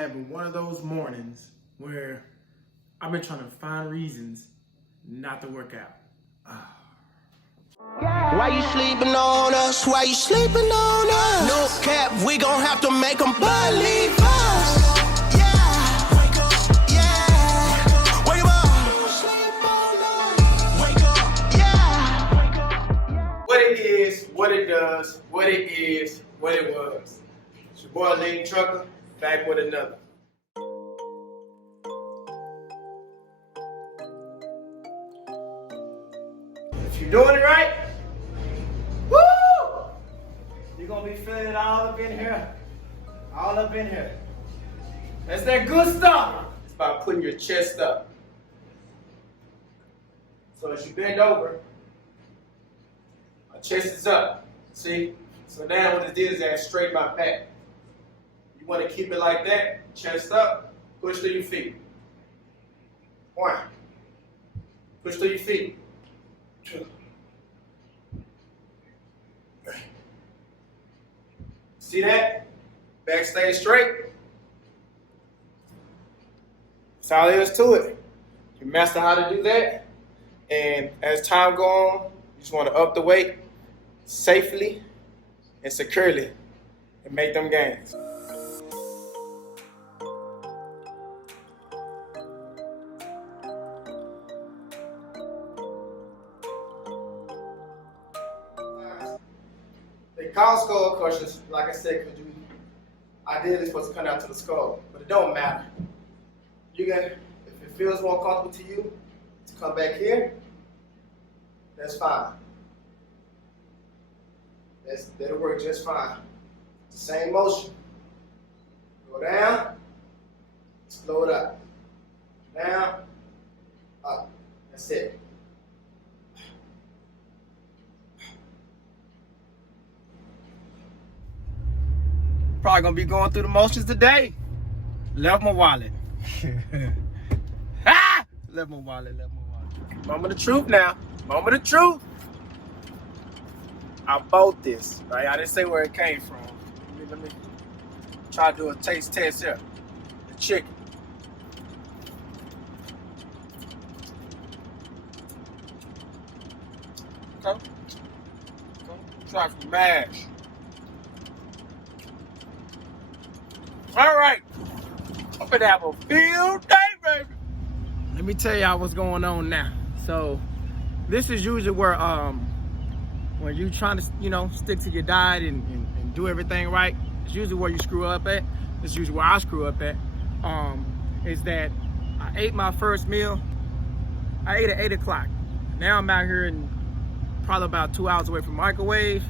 having one of those mornings where I've been trying to find reasons not to work out. Why you sleeping on us? Why you sleeping on us? No cap, we gon' have to make them believe us. Yeah, wake up, yeah, wake up, sleep on us. Wake up, yeah. What it is, what it does, what it is, what it was. It's your boy Lane Trucker, back with another. If you're doing it right, woo! You're gonna be feeling it all up in here. All up in here. That's that good stuff. It's about putting your chest up. So as you bend over, my chest is up. See? So now what it is I straighten my back. You want to keep it like that, chest up, push through your feet. 1. Push through your feet. 2. 3. See that? Back stays straight. That's all there is to it. You master how to do that. And as time goes on, you just want to up the weight safely and securely and make them gains. They call skull crushers, like I said, because you ideally supposed to come out to the skull, but it don't matter. You can, if it feels more comfortable to you to come back here, that's fine. That'll work just fine. Same motion. Go down, slow it up. Down, up. That's it. Probably gonna be going through the motions today. Left my wallet. Ah! Left my wallet. Moment of truth now. Moment of truth. I bought this, right? I didn't say where it came from. Let me try to do a taste test here. The chicken. Okay. Try some mash. All right. I'm gonna have a field day, baby. Let me tell y'all what's going on now. So, this is usually where when you trying to, stick to your diet and do everything right, it's usually where you screw up at. It's usually where I screw up at. Is that I ate my first meal. I ate at 8 o'clock. Now I'm out here and probably about 2 hours away from microwave.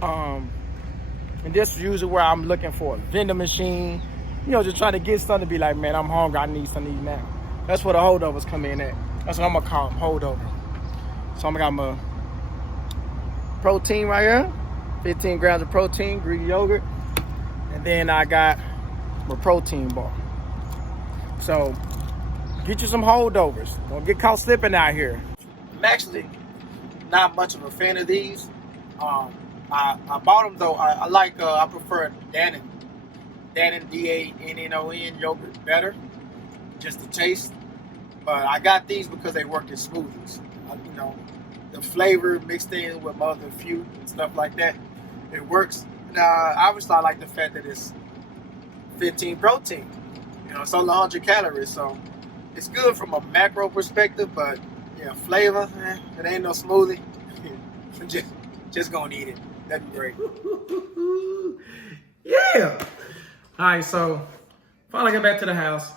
And this is usually where I'm looking for a vending machine. Just trying to get something to be like, man, I'm hungry. I need something to eat now. That's where the holdovers come in at. That's what I'm gonna call them, holdover. So I'm gonna got my protein right here, 15 grams of protein, Greek yogurt, and then I got my protein bar. So get you some holdovers. Don't get caught slipping out here. I'm actually not much of a fan of these. I bought them though. I prefer Dannon, Dannon yogurt better, just the taste. But I got these because they work in smoothies. The flavor mixed in with other fruit and stuff like that, it works. Now, obviously, I like the fact that it's 15 protein. It's only 100 calories, so it's good from a macro perspective. But yeah, flavor, it ain't no smoothie. just gonna eat it. That'd be great. Yeah. All right, so finally got back to the house.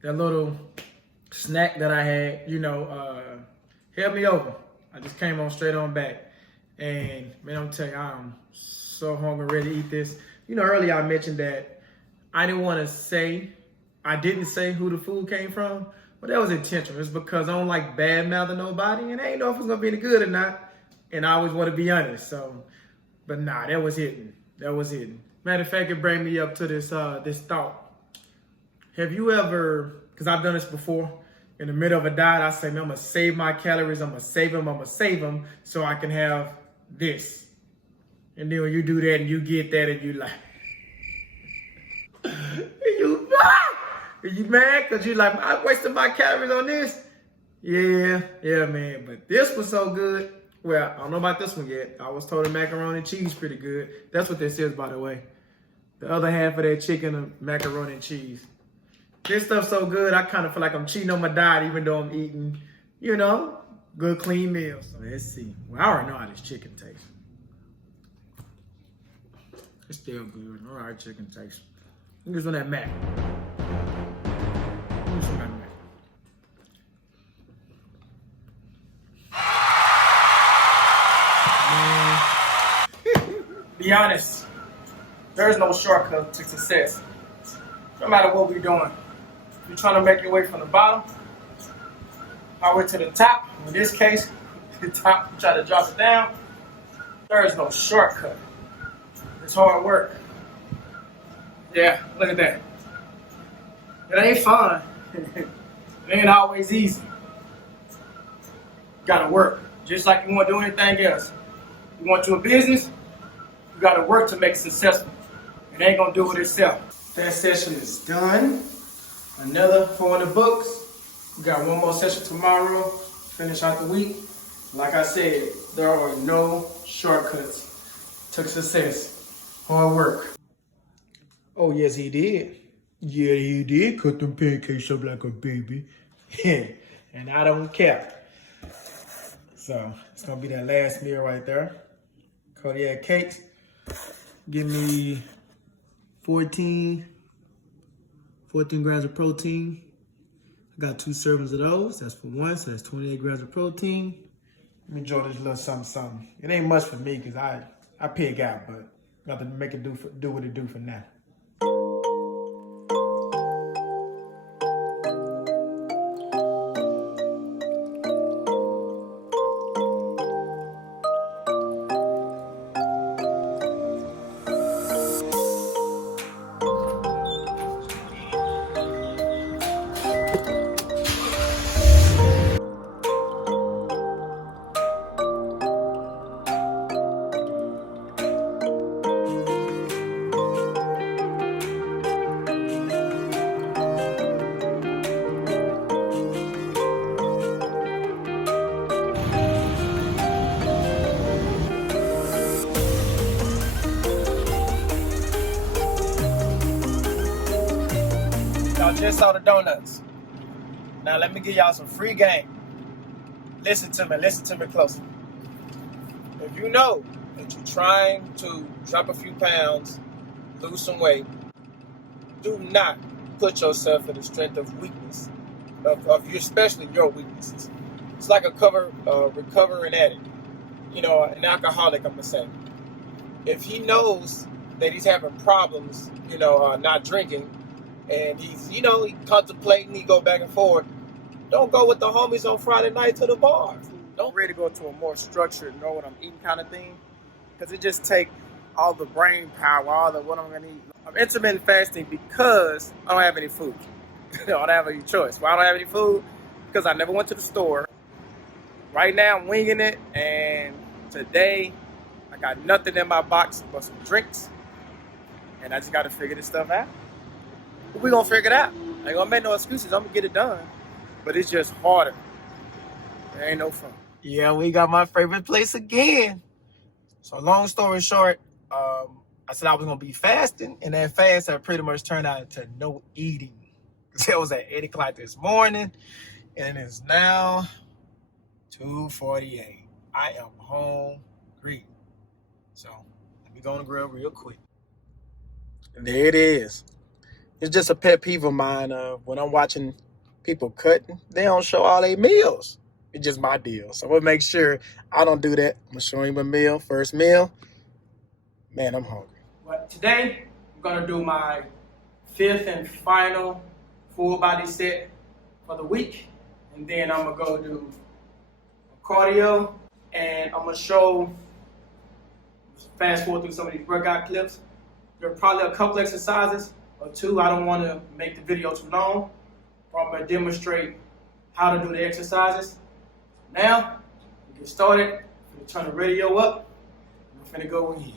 That little snack that I had, held me over. I just came on straight on back. And man, I'm telling you, I'm so hungry, ready to eat this. Earlier I mentioned that I didn't say who the food came from, but that was intentional. It's because I don't like bad mouthing nobody, and I ain't know if it's gonna be any good or not. And I always want to be honest. So, but nah, that was hidden. Matter of fact, it brought me up to this thought. Have you ever, because I've done this before, in the middle of a diet, I say, man, I'm going to save my calories. I'm going to save them so I can have this. And then when you do that and you get that and you like, You mad? Because you like, I wasted my calories on this? Yeah, man. But this was so good. Well, I don't know about this one yet. I was told the macaroni and cheese pretty good. That's what this is, by the way. The other half of that chicken and macaroni and cheese. This stuff's so good, I kind of feel like I'm cheating on my diet, even though I'm eating, you know, good, clean meals. So let's see. Well, I already know how this chicken tastes. It's still good. All right, chicken tastes. Give me some of that mac. Give me some of that mac. Be honest, there is no shortcut to success. No matter what we're doing. If you're trying to make your way from the bottom all the way to the top, in this case, the top, you try to drop it down, there is no shortcut. It's hard work. Yeah, look at that. It ain't fun. It ain't always easy. You gotta work. Just like you want to do anything else. You want to do a business, you gotta work to make it successful. It ain't gonna do it itself. That session is done. Another 4 in the books. We got one more session tomorrow. Finish out the week. Like I said, there are no shortcuts to success. Hard work. Oh, yes, he did. Yeah, he did cut them pancakes up like a baby. And I don't care. So, it's going to be that last meal right there. Kodiak cakes. Give me 14 grams of protein. I got 2 servings of those. That's for one, so that's 28 grams of protein. Let me enjoy this little something. It ain't much for me because I pig out, but got to make it do what it do for now. Y'all just saw the donuts. Now let me give y'all some free game. Listen to me closely. If you know that you're trying to drop a few pounds, lose some weight, do not put yourself in the strength of weakness, of especially your weaknesses. It's like a recovering addict, you know, an alcoholic, I'm gonna say. If he knows that he's having problems, you know, not drinking, and he's, you know, he contemplating, he go back and forth, don't go with the homies on Friday night to the bar. Don't really go to a more structured, know what I'm eating kind of thing, because it just take all the brain power, all the what I'm gonna eat. I'm intermittent fasting because I don't have any food. I don't have any choice. Why I don't have any food? Because I never went to the store. Right now I'm winging it, and today I got nothing in my box but some drinks, and I just got to figure this stuff out. But we're gonna figure it out. I ain't gonna make no excuses. I'm gonna get it done, but it's just harder. It ain't no fun. Yeah, we got my favorite place again. So long story short, I said I was gonna be fasting, and that fast had pretty much turned out into no eating. It was at 8 o'clock this morning, and it's now 2:48. I am hungry. So let me go on the grill real quick. And there it is. It's just a pet peeve of mine when I'm watching people cutting, they don't show all their meals. It's just my deal. So I'm going to make sure I don't do that. I'm going to show him a meal, first meal. Man, I'm hungry. But today, I'm going to do my 5th and final full body set for the week. And then I'm going to go do cardio. And I'm going to show, fast forward through some of these workout clips. There are probably a couple exercises or 2. I don't want to make the video too long. I'm going to demonstrate how to do the exercises. Now, we get started. I'm going to turn the radio up. I'm going to go in.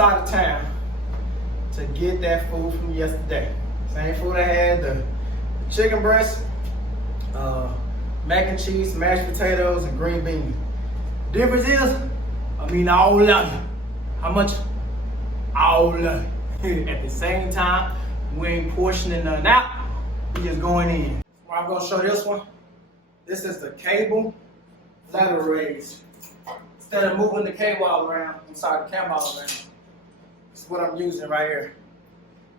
outside of town to get that food from yesterday. Same food I had, the chicken breast, mac and cheese, mashed potatoes, and green beans. Difference is, all of it. How much? All of it. At the same time, we ain't portioning nothing out. We just going in. Well, I'm gonna show this one. This is the cable ladder raise. Instead of moving the cable all around, the camera all around, this is what I'm using right here.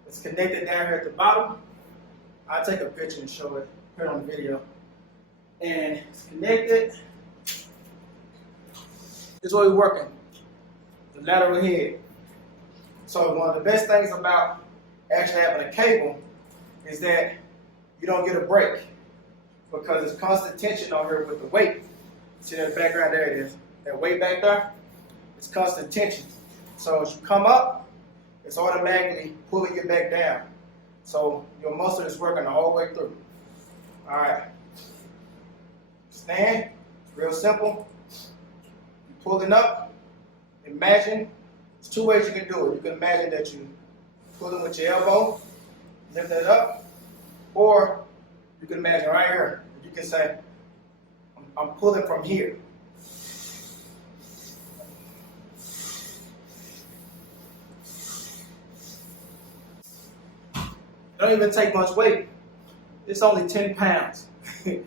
It's connected down here at the bottom. I'll take a picture and show it, put it on the video. And it's connected. This is what we're working. The lateral head. So one of the best things about actually having a cable is that you don't get a break because it's constant tension on here with the weight. See that background, there it is. That weight back there, it's constant tension. So as you come up, it's automatically pulling you back down. So your muscle is working the whole way through. All right. Stand, it's real simple. You're pulling up, imagine, there's two ways you can do it. You can imagine that you pulling with your elbow, lift it up, or you can imagine right here. You can say, I'm pulling from here. Don't even take much weight. It's only 10 pounds. You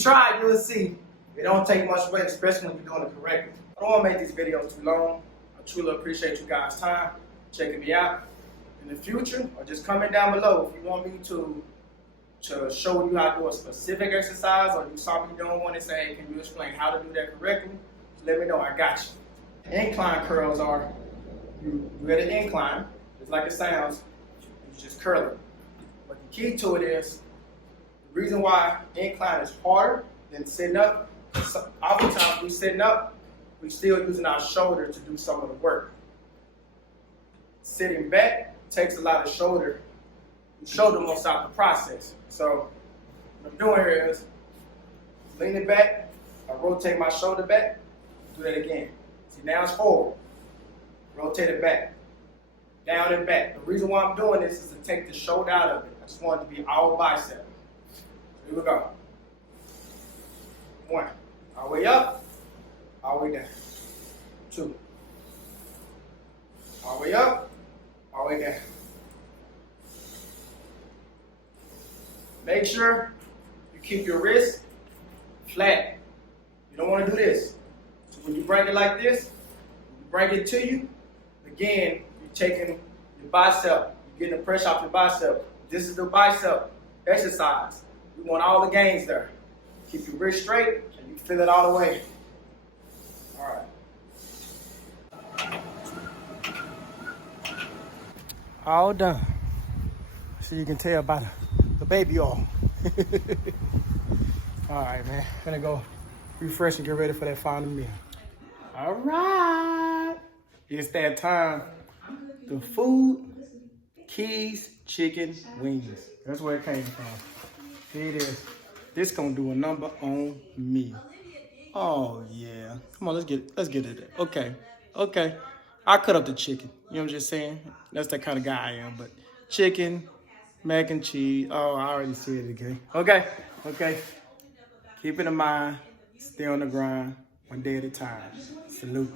try it, you'll see. It don't take much weight, especially when you're doing it correctly. I don't want to make these videos too long. I truly appreciate you guys' time, checking me out. In the future, or just comment down below if you want me to show you how to do a specific exercise, or you saw me doing one and say, hey, can you explain how to do that correctly? Just let me know, I got you. Incline curls are, you get an incline, just like it sounds, you just curl it. But the key to it is, the reason why incline is harder than sitting up, oftentimes we sitting up, we still using our shoulder to do some of the work. Sitting back takes a lot of shoulder muscle out the process. So what I'm doing here is leaning back, I rotate my shoulder back, do that again. See, now it's forward, rotate it back, down and back. The reason why I'm doing this is to take the shoulder out of it. I just want it to be all bicep. Here we go. 1, all the way up, all the way down. 2, all the way up, all the way down. Make sure you keep your wrist flat. You don't want to do this. So when you bring it like this, you bring it to you, again, you're taking your bicep, you're getting the pressure off your bicep. This is the bicep exercise. We want all the gains there. Keep your wrist straight and you feel it all the way. All right. All done. So you can tell by the baby oil. All right, man. Gonna go refresh and get ready for that final meal. All right. It's that time. The food, Keys Chicken Wings. That's where it came from. Here it is. This gonna do a number on me. Oh yeah. Come on, let's get it. Okay. I cut up the chicken. You know what I'm just saying? That's the kind of guy I am. But chicken, mac and cheese. Oh, I already said it again. Okay. Keep it in mind. Stay on the grind. One day at a time. Salute.